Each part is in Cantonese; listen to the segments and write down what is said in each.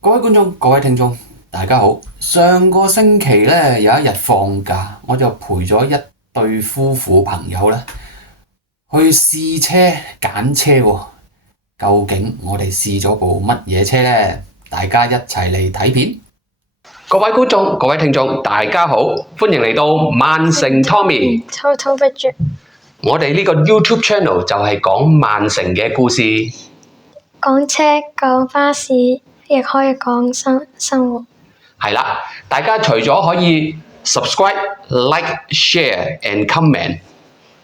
各位觀眾、各位聽眾，大家好。上個星期咧有一日放假，我就陪咗一對夫婦朋友咧去試車揀車喎。究竟我哋試咗部乜嘢車呢？大家一齊嚟睇片。各位觀眾、各位聽眾，大家好，歡迎嚟到萬城 Tommy。Total budget。我哋呢個 YouTube channel 就係講萬城嘅故事，講車、講巴士，亦可以講生活。係啦，大家除咗可以 subscribe、like、share and comment，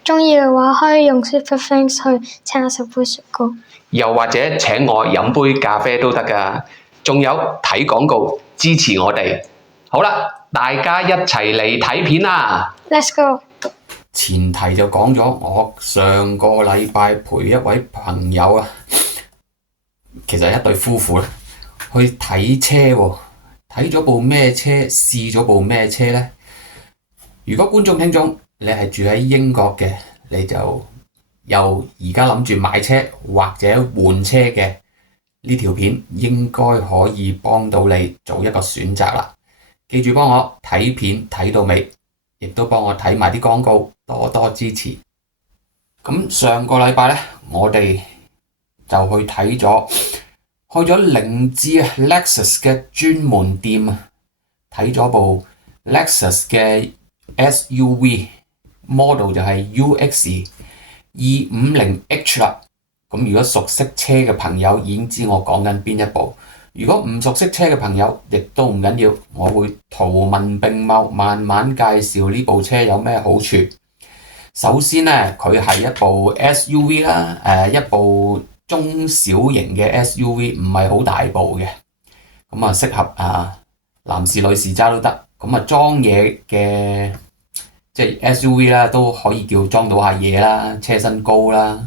鍾意嘅話可以用 Super Thanks 去請我食杯雪糕，又或者請我飲杯咖啡都得㗎。仲有睇廣告支持我哋。好啦，大家一齊嚟睇片啦。Let's go。前提就講咗，我上個禮拜陪一位朋友啊，其實係一對夫婦啦，去睇車喎。睇咗部咩車？試咗部咩車呢？如果觀眾聽眾你係住喺英國嘅，你就又而家諗住買車或者換車嘅，呢條片應該可以幫到你做一個選擇啦。記住幫我睇片睇到尾，亦都幫我睇埋啲廣告，多多支持。咁上個禮拜呢，我哋就去睇咗。去咗凌志啊 Lexus 嘅專門店啊，睇咗部 Lexus 嘅 SUV model 就係 UX 250H 啦。咁如果熟悉車嘅朋友已經知我講緊邊一部，如果唔熟悉車嘅朋友亦都唔緊要，我會圖文並茂慢慢介紹呢部車有咩好處。首先呢，佢係一部 SUV 啦，一部中小型嘅 SUV， 唔係好大部嘅，咁啊適合男士女士揸都得。咁啊裝嘢嘅即係 SUV 啦，都可以叫裝到下嘢啦，車身高啦。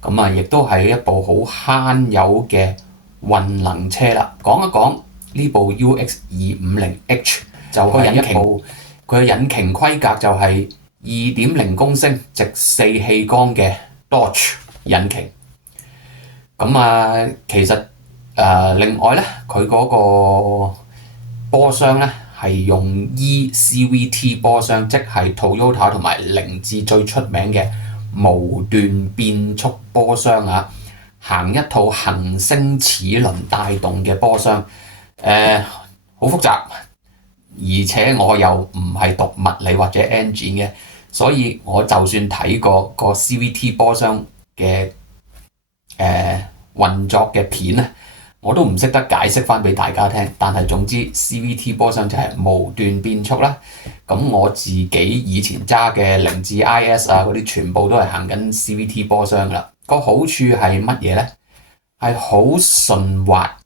咁啊亦都係一部好慳油嘅混能車啦。講一講呢部 UX 250H 就係一部佢嘅引擎規格就係2.0公升直4氣缸嘅 Dodge 引擎。咁啊，其實另外咧，佢嗰個波箱咧係用 eCVT 波箱，即係 Toyota 同埋凌志最出名嘅無段變速波箱啊，行一套行星齒輪帶動嘅波箱，好複雜，而且我又唔係讀物理或者 engine 嘅，所以我就算睇過個 CVT 波箱嘅運作嘅片咧，我都唔識得解釋翻俾大家聽。但係總之 CVT 波箱就係無段變速啦。咁我自己以前揸嘅凌志 IS 啊嗰啲全部都係行緊 CVT 波箱噶啦。個好處係乜嘢呢？係好順滑，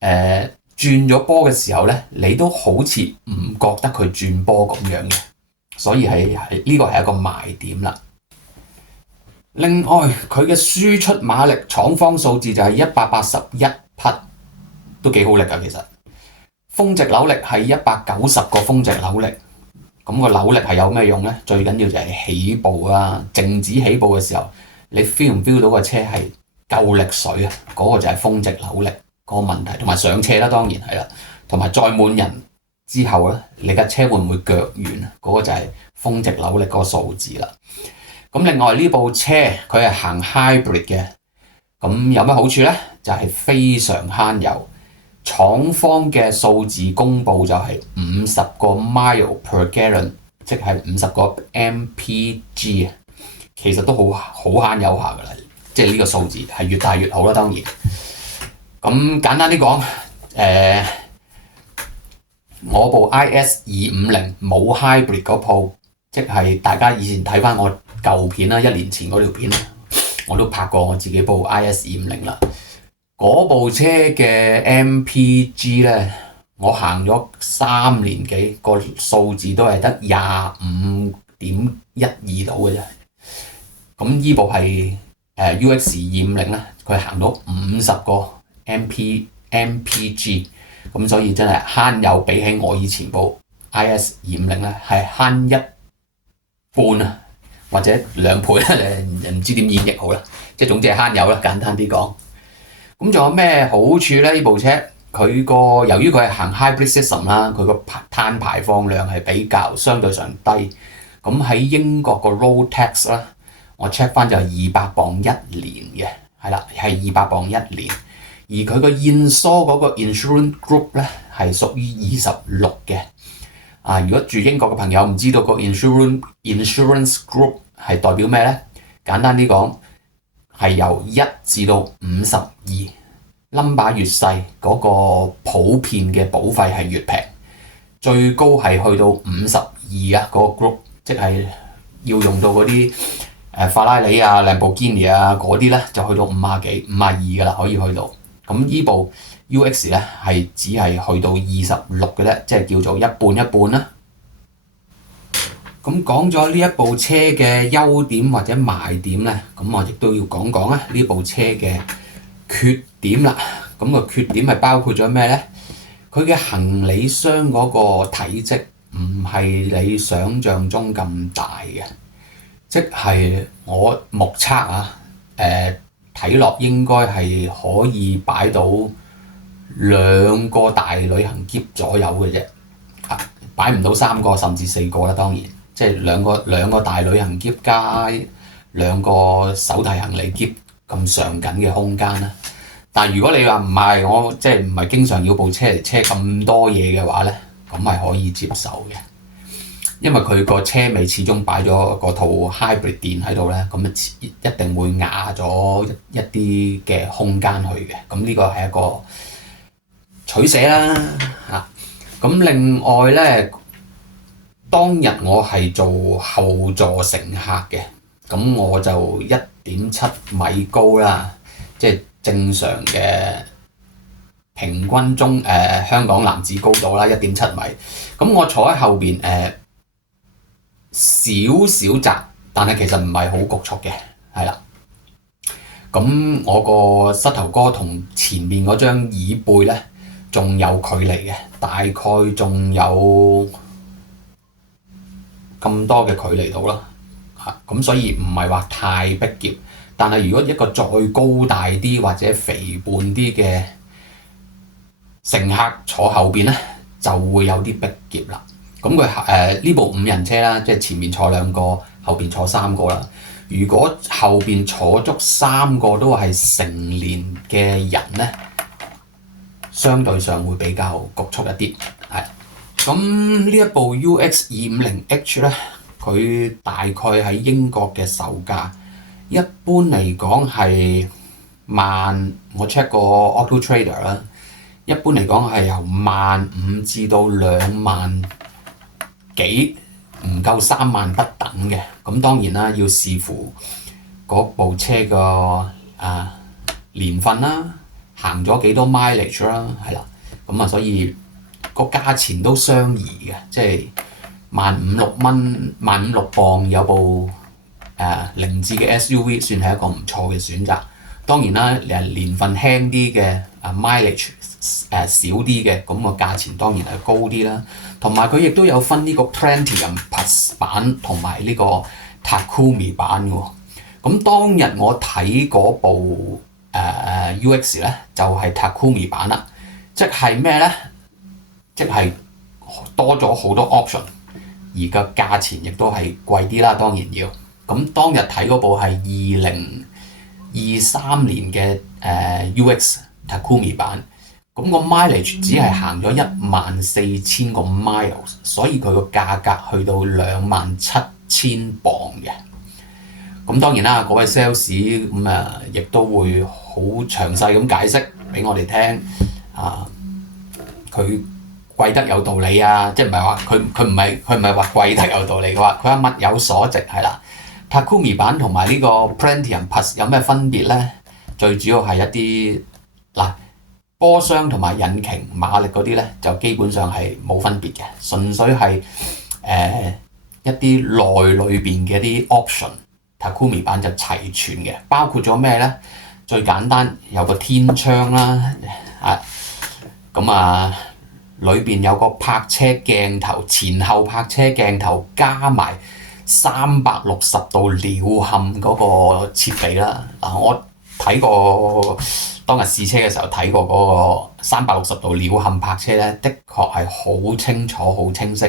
轉咗波嘅時候咧，你都好似唔覺得佢轉波咁樣嘅，所以係呢個係一個賣點啦。另外，佢嘅輸出馬力廠方數字就係181匹，都幾好力㗎。其實峰值扭力係190個峰值扭力。咁個扭力係有咩用呢？最緊要就係起步啊，靜止起步嘅時候，你 feel 唔 feel 到個車係夠力水啊？嗰個就係峰值扭力嗰個問題。同埋上車啦，當然係啦。同埋載滿人之後咧，你架車會唔會腳軟啊？嗰個就係峰值扭力嗰個數字啦。咁另外呢部車佢係行 hybrid 嘅，咁有咩好處呢？就係非常慳油。廠方嘅數字公佈就係50個 mile per gallon， 即係50個 mpg 啊，其實都好慳油下㗎啦。即係呢個數字係越大越好啦，當然。咁簡單啲講，我部 IS250冇 hybrid 嗰部，即係大家以前睇翻我舊片啦，1年前嗰條片我都拍過我自己部 IS250啦。嗰部車嘅 MPG 咧，我行咗3年幾，個數字都係得25.12度嘅啫。咁呢部係UX250咧，佢行到50個 MPG， 咁所以真係慳油，比起我以前部 IS250咧係慳一半啊，或者2倍啦，唔知點演繹好啦。即係總之係慳油啦，簡單啲講。咁仲有咩好處咧？呢部車由於佢係行 hybrid system 啦，佢個碳排放量係比較相對上低。咁喺英國個 road tax 啦，我 check 翻就係200磅一年嘅，係啦，係200磅一年。而佢個現疏嗰個 insurance group 咧係屬於26嘅。如果住英國嘅朋友唔知道個 insurance group 係代表咩咧？簡單啲講係由1至到52，number 越細嗰個普遍嘅保費係越平，最高係去到52啊嗰個 group，即係要用到嗰啲法拉利啊、蘭博基尼啊嗰啲咧就去到50幾、52噶啦，可以去到。咁呢部 UX 咧係只係去到26嘅咧，即係叫做一半一半啦。咁講咗呢一部車嘅優點或者賣點咧，咁我亦都要講講啊呢部車嘅缺點啦。咁個缺點係包括咗咩咧？佢嘅行李箱嗰個體積唔係你想象中咁大嘅，即係我目測啊，睇落應該係可以擺到2個大旅行篋左右嘅啫，擺唔到3個甚至4個啦。當然，即係兩個大旅行篋加2個手提行李篋咁上緊嘅空間啦。但如果你話唔係，我即係唔係經常要部車嚟車咁多嘢嘅話咧，咁係可以接受嘅。因為佢個車尾始終擺咗個套 hybrid 電喺度咧，咁一定會壓咗一啲嘅空間去嘅。咁呢個係一個取捨啦嚇。咁另外咧，當日我係做後座乘客嘅，咁我就1.7米高啦，即係正常嘅平均香港男子高度啦，1.7米。咁我坐喺後邊少少窄，但係其實唔係好局促嘅，係啦。咁我個膝頭哥同前面嗰張椅背咧，仲有距離嘅，大概仲有咁多嘅距離到啦。咁所以唔係話太逼夾，但係如果一個再高大啲或者肥胖啲嘅乘客坐後邊咧，就會有啲逼夾啦。咁佢呢部5人車啦，即係前面坐2個，後邊坐3個啦。如果後邊坐足3個都係成年嘅人咧，相對上會比較局促一啲。係咁呢一部 UX250H 咧，佢大概喺英國嘅售價，一般嚟講係我 check 過 Auto Trader 啦，一般嚟講係由15,000至到2萬幾，唔夠3萬不等嘅。咁當然啦，要視乎嗰部車個年份啦，行咗幾多 mileage 啦，係啦。咁所以個價錢都相宜嘅，即係15,000-16,000磅有部凌志嘅 SUV 算係一個唔錯嘅選擇。當然啦，年份輕啲嘅mileage 少啲嘅，咁個價錢當然係高啲啦。同埋佢亦都有分呢個 Platinum Plus 版同埋呢個 Takumi 版喎。咁當日我睇嗰部UX 咧，就係 Takumi 版啦，即係咩咧？即係多咗好多 option，而個價錢亦都係貴啲啦。當然要。咁當日睇嗰部係2023年嘅UX Takumi 版。咁個 mileage 只係行咗14,000個 miles， 所以佢個價格去到27,000磅嘅。咁當然啦，嗰位 sales 亦都會好詳細咁解釋俾我哋聽，佢貴得有道理啊！即係唔係話佢唔係話貴得有道理嘅話，佢係物有所值係啦。Takumi 版同埋呢個 Platinum Plus 有咩分別咧？最主要係一啲波箱同埋引擎馬力嗰啲咧，就基本上係冇分別嘅，純粹係一啲內裏邊嘅啲 option。Takumi 版就齊全嘅，包括咗咩咧？最簡單有個天窗啦，裏邊有個泊車鏡頭，前後泊車鏡頭加埋360度鳥瞰嗰個設備啦。我睇過當日試車嘅時候睇過嗰個360度鳥瞰泊車咧，的確係好清楚、好清晰。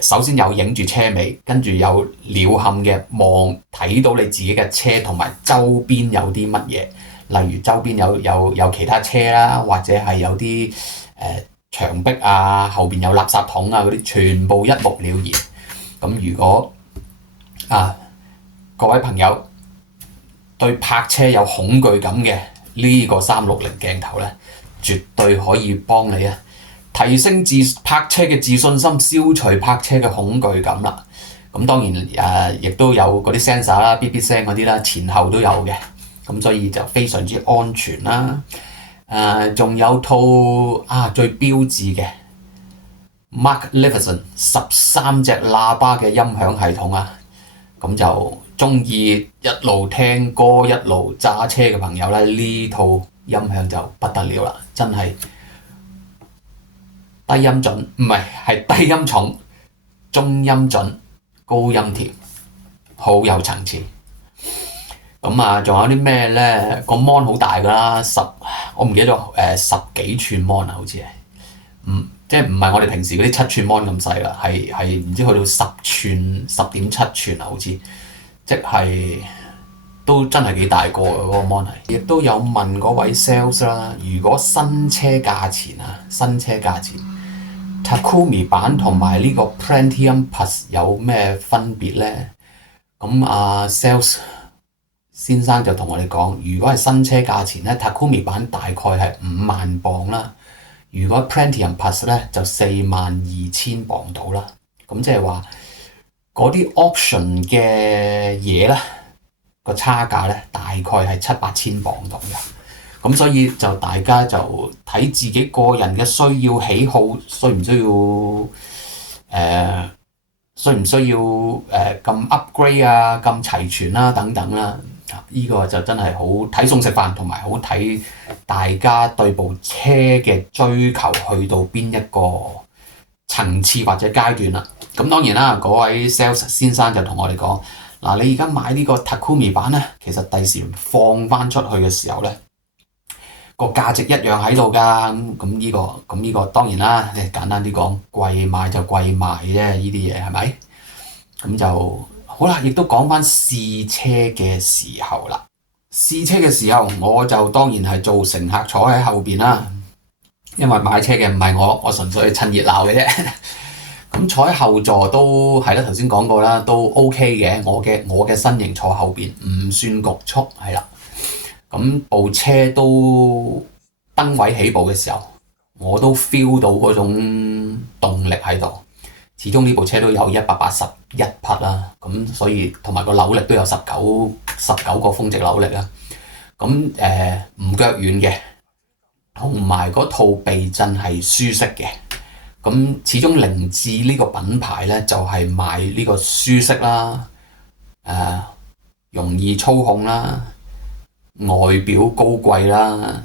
首先有影住車尾，跟住有鳥瞰嘅望，睇到你自己嘅車同埋周邊有啲乜嘢，例如周邊有其他車啦，或者係有啲牆壁啊，後邊有垃圾桶啊嗰啲，全部一目了然。咁如果各位朋友對泊車有恐懼感嘅，呢個360鏡頭咧，絕對可以幫你提升泊車嘅自信心，消除泊車嘅恐懼感啦。咁當然亦都有嗰啲 sensor 啦、嗶嗶聲嗰啲啦，前後都有嘅。咁所以就非常之安全啦。仲有套最標誌嘅 Mark Levinson 13隻喇叭嘅音響系統啊。咁就鍾意一路聽歌一路揸車嘅朋友咧，呢套音響就不得了啦，真係低音準，唔係低音重，中音準，高音甜，好有層次。咁仲有啲咩咧？個 mon 好大㗎啦，我唔記得咗10幾寸 mon 啊，好似係，即係唔係我哋平時嗰啲7寸 mon 咁細啦，係唔知去到10寸、10.7寸啊，好似，即係都真係幾大個嘅嗰個 mon 係。亦都有問嗰位 sales 啦，如果新車價錢Takumi 版同埋呢個 Platinum Plus 有咩分別咧？咁sales 先生就同我哋講，如果係新車價錢咧，Takumi 版大概係5萬磅啦。如果 Platinum Plus 咧就42000磅到啦。咁即係話嗰啲 option 嘅嘢咧，個差價咧大概係7-8千磅到嘅。咁所以就大家就睇自己個人嘅需要喜好，需唔需要咁 upgrade 啊，咁齊全啦等等啦。呢個就真係好睇餸食飯，同埋好睇大家對部車嘅追求去到邊一個層次或者階段啦。咁當然啦，嗰位 sales 先生就同我哋講，你而家買呢個 Takumi 版咧，其實第時放翻出去嘅時候咧，個價值一樣喺度㗎。咁呢個當然啦，簡單啲講，貴買就貴賣啫，呢啲嘢係咪？咁就好啦，亦都講翻試車嘅時候啦。試車嘅時候，我就當然係做乘客坐喺後邊啦，因為買車嘅唔係我純粹係趁熱鬧嘅啫。咁坐喺後座都係啦，頭先講過啦，都 OK 嘅。我嘅身形坐後邊唔算局促，係啦。咁部車都燈位起步嘅時候，我都 feel 到嗰種動力喺度。始終呢部車都有181匹啦，咁所以同埋個扭力都有19個峰值扭力啦。咁唔腳軟嘅，同埋嗰套避震係舒適嘅。咁始終凌志呢個品牌咧，就係賣呢個舒適啦，容易操控啦，外表高貴啦，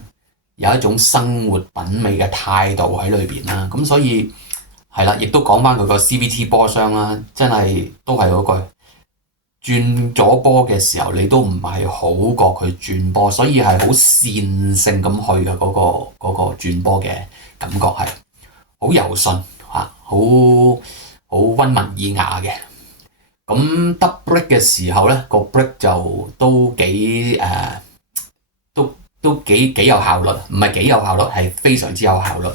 有一種生活品味嘅態度喺裏邊啦。咁所以係啦，亦都講翻佢個 CVT 波箱啦，真係都係嗰句，轉咗波嘅時候你都唔係好過佢轉波，所以係好線性咁去嘅嗰個轉波嘅感覺係好柔順嚇，好溫文爾雅嘅。咁得 brake 嘅時候咧，個 brake 就都幾有效率，唔係幾有效率，係非常之有效率，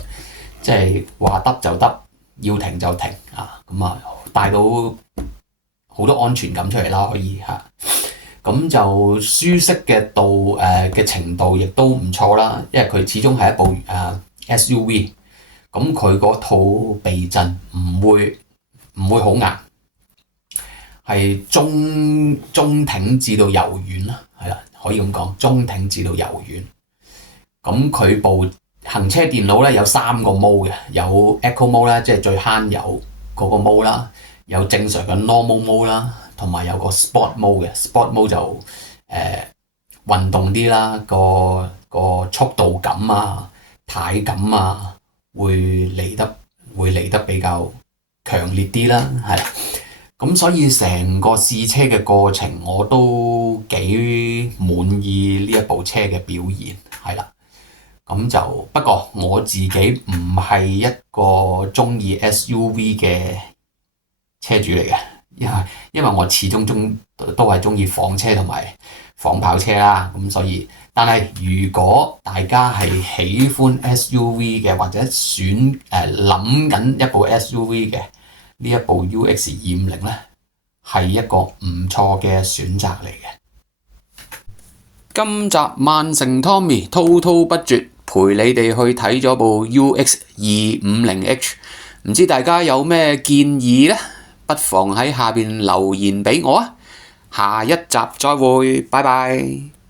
即係話得就得，要停就停啊！帶到好多安全感出嚟啦，可以嚇。咁就舒適嘅度嘅程度亦都唔錯啦，因為佢始終係一部SUV， 咁佢嗰套避震唔會好硬，係中挺至到柔軟啦，係啦，可以咁講，中挺至到柔軟。咁佢部行車電腦咧有3個 mode 嘅，有 Eco mode 啦，即係最慳油嗰個 mode 啦，有正常嘅 normal mode 啦，同埋有個 sport mode 嘅。sport mode 就運動啲啦，個速度感啊、軚感啊會嚟得比較強烈啲啦，係啦。咁所以成個試車嘅過程我都幾滿意呢一部車嘅表現，係啦。咁就不過我自己唔係一個中意 SUV 嘅車主嚟嘅，因為我始終都係中意房車同埋房跑車啦。咁所以，但係如果大家係喜歡 SUV 嘅，或者諗緊一部 SUV 嘅，呢一部 UX250咧係一個唔錯嘅選擇嚟嘅。今集曼城 Tommy 滔滔不絕陪你哋去睇咗部 UX250H， 唔知大家有咩建議呢？不妨喺下邊留言俾我啊！下一集再會，拜拜。